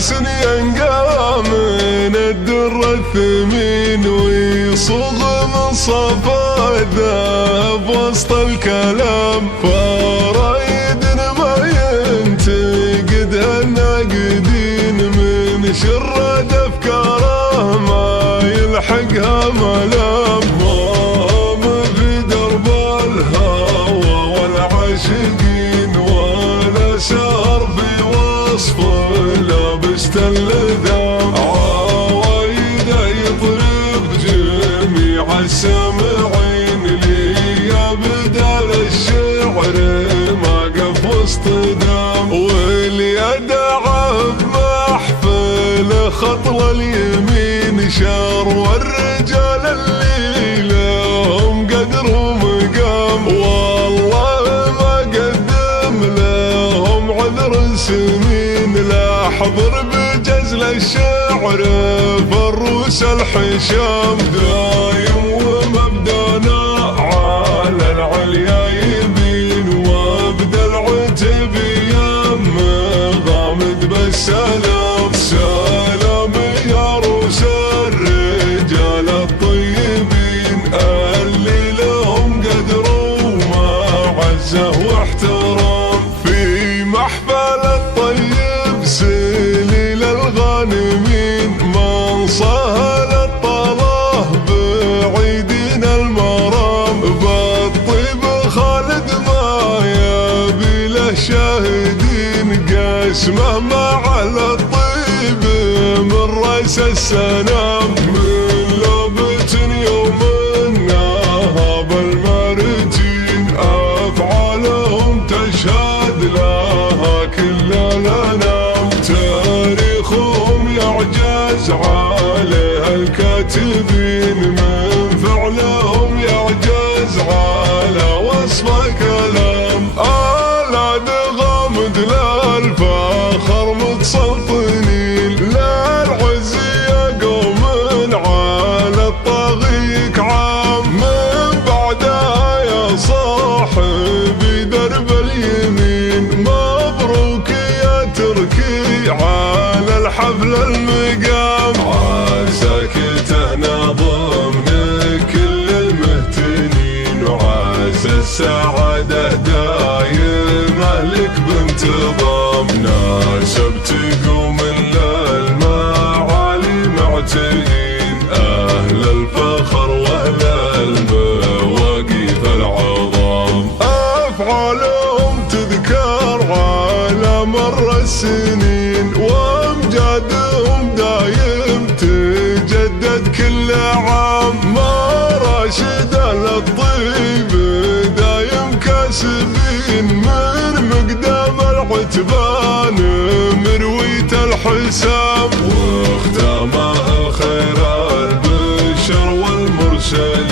ينقى من الدر الثمين ويصوغ من صفا الذهب وسط الكلام، فرايد ما ينتقد الناقدين من شرد افكاره ما يلحقها ملام. ما في درب الهوى والعاشقين ولا سهر في وصف لابست اللذام، عوايده يطرب جميع السامعين لي يا بدل الشعر ما قف وسط دام، واللي يدعى بمحفل خطل اليمين شار والرجال اللي لهم قدر ومقام، والله ما قدم لهم عذر سنين لا حضر بجزل الشعر فروس الحشام، دايم ومبدانا على العليا يبين وابدا العتب يم غامد بالسلام، سلام يا روس الرجال الطيبين اللي لهم قدر ومعزه واحترام، في محفل الطيب سليل الغانمين من سهل الطلاه بعيدين المرام، بالطيب خالد ما يبي له شاهدين قسمه مع الطيب من راس السنام، من لابت يوم النهاب المرتين افعالهم تشهد لها كل الانام، تاريخهم يعجز عليها الكاتبين من فعلهم يعجز على وصف كلام، اولاد غامد للفخر متسلطنين للعز يا قوم على الطاغي كعام، من بعدها يا صاحبي درب اليمين مبروك يا تركي على الحفل المقام، عساك تهنى ضمن كل المهتنين وعسى السعادة دايمة لك بانتظام، ناسب تقوم للمعالي معتنين أهل الفخر وأهل المواقف العظام، أفعالهم تذكر على مر السنين وأمجادهم دايم تجدد كل عام، ما راشد للطيب دايم كاسبين من مقدام العتبان مرويت الحسام، واختامه خير البشر والمرسلين